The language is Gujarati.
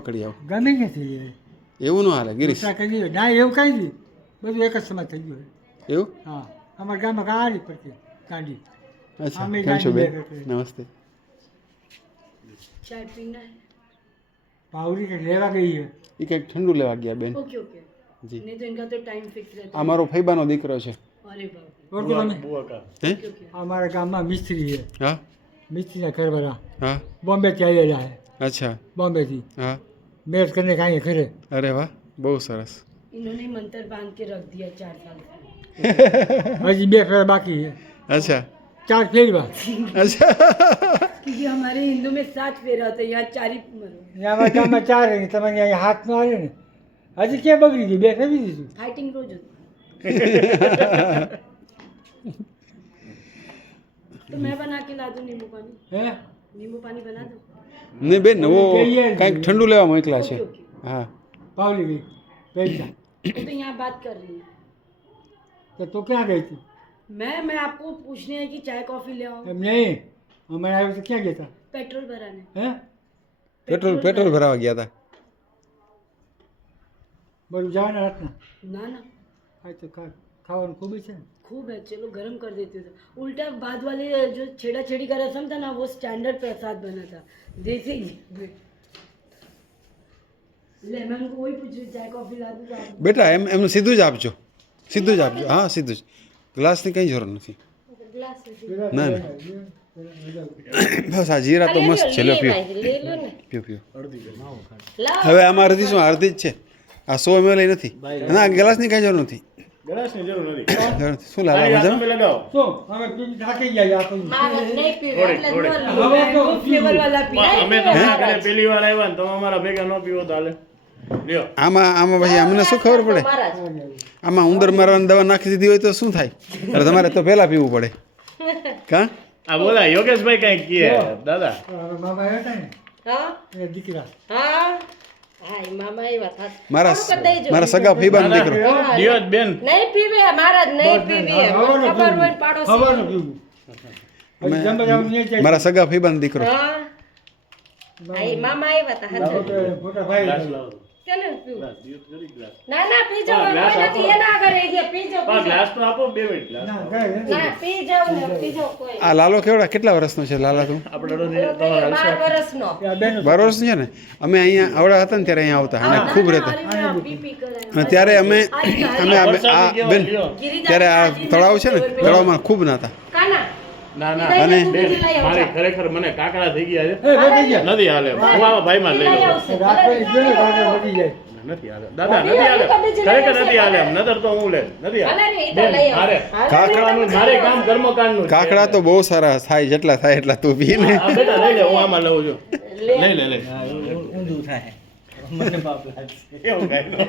પકડી આવો ગમે નથી એવું ન હાલે ગિરીશ કરી ના એવું કાંઈ નહીં બધું એક જ સમય થઈ ગયું એવું હા અમારા ગામમાં ગાડી પડતી ગાડી અચ્છા અમે કેમ છો બેન ગાડી નમસ્તે चाय पीना है પાવડી કે લેવા ગઈ છે એ કંઈક ઠંડુ લેવા ગયા બેન ओके ओके જી नहीं तो इनका तो टाइम फिक्स रहता આ મારો ફૈબાનો દીકરો છે है अरे बाप ઓળખો તમે હે ओके ओके અમારા ગામમાં મિસ્ત્રી છે હા મિસ્ત્રીના ઘરવાળા હા બોમ્બેથી આવેલા છે અચ્છા બોમ્બેથી હા મેચ કરીને કાંઈ ખરે અરે વાહ બહુ સરસ इन्होंने मंत्र बांध के रख दिया 4 साल से હજી બે ફેર બાકી છે અચ્છા 4 ફેરવા અચ્છા क्योंकि हमारे हिंदू में 7 फेरा होता है यहाँ 4 ही मरो અમારા ગામમાં 4 છે તમારે અહીંયા હાથ ન આવે ને હજી ક્યાં બગડી ગયું બે ફેરવી દીધું फाइटिंग रोज होती तो मैं बना के ला दूं नींबू पानी હે नींबू पानी बना दो નહીં બેન વો કાંઈક ઠંડુ લેવા મોકલા છે ओके ओके હા પાવલી ગઈ પૈસા वो तो यहाँ बात कर रही है તો તું ક્યાં ગઈ હતી मैं आपको पूछने है कि चाय कॉफी ले आओ એમ નહીં અમારે આવ્યું તો ક્યાં ગયા હતા पेट्रोल भराने હે પેટ્રોલ ભરાવા ગયા હતા બધું જવાના રાતના ना ना હા તો ખાવાનું ખૂબ છે ને खूब है चलो गरम कर देते थे उल्टा बाद वाले जो छेड़ा छेड़ी का रसम था ना वो स्टैंडर्ड प्रसाद बना था देसी ले मैं उनको वही पूछ रही चाय कॉफी ला दूँ तो आप બેટા એમનું સીધું જ આપજો હા સીધું જ ગ્લાસની કંઈ જરૂર નથી ग्लास ના ના બસ આ જીરા તો મસ્ત છે લો પીઓ ले लो ना પીઓ પીઓ लाओ હવે આમાં અડધી શું અડધી જ છે આ 100 ml નથી ના ગ્લાસની કંઈ જરૂર નથી ગ્લાસની જરૂર નથી જરૂર નથી. શું લાલા મજા તમે લગાવો તો હવે તું થાકી ગયા આપણને माँ नहीं पीवे थोड़ी, એટલે थोड़ी. નો लो मैंगो फ्लेवर वाला પણ पीना અમે તમારા ઘરે પહેલી વાર આવ્યા ને તમે અમારા ભેગા ન પીવો તો હાલે લ્યો આમાં પછી અમને શું ખબર પડે આમાં ઉંદર મારવાની દવા નાખી દીધી હોય તો શું થાય અરે તમારે તો પહેલા પીવું પડે કા આ બોલા યોગેશભાઈ કઈ કહે દાદા મામા આવ્યા હતા ને हाँ એ દીકરા हाँ हाँ मामा ये बात था મારા સગા ફઈબાનો દીકરો દિયોજ બેન नहीं पीवे हमारा नहीं पीवे खबर હોય પાડોશી ખબર પીવું હજી જમવા જવાનું નહીં જાય મારા સગા ફઈબાનો દીકરો हाँ आई मामा ये बात है મોટા ભાઈ ગ્લાસ લાવો चलो पीओ ગ્લાસ દિયોજ કરી ગ્લાસ ના ના પી જાઓ હા, ગ્લાસ કોઈ આપો. નથી એ ના કરે કે પી જાઓ પણ ગ્લાસ તો આપો 2 મિનિટ ગ્લાસ ના કાંઈ નથી. ના પી જાઓ ને પી જાઓ કોઈ આ લાલો કેવડા કેટલા વર્ષનો છે લાલા તું આપણે રોજ પેલો તો એ 12 વર્ષનો આ બેન 12 વર્ષ છે ને અમે અહીંયા આવડા હતા ને ત્યારે અહીંયા આવતા અને ખૂબ રહેતા પીપી કરે અને ત્યારે અમે આ બેન ત્યારે આ તળાવ છે ને તળાવમાં ખૂબ નાતા કાના ના ના અને બેન મારી ખરેખર મને કાકડા થઈ ગયા છે એ વધી ગયા નથી હાલે હું આવા ભાઈમાં લઈ લઉં રાત્રે જો ને રાત્રે વધી જાય નથી હાલે દાદા નથી હાલે ખરેખર નથી હાલે એમ નતર તો હું લે નથી હાલે અરે ઈ તો લઈ આવો. મારે કાકડાનું મારે કામ કર્મકાંડનું છે. કાકડા તો બહુ સારા થાય જેટલા થાય એટલા તું પી ને હા બેટા લઈ લે હું આમાં લઉં છું લઈ લે ઊંધું થાય એવું કાંઈ ન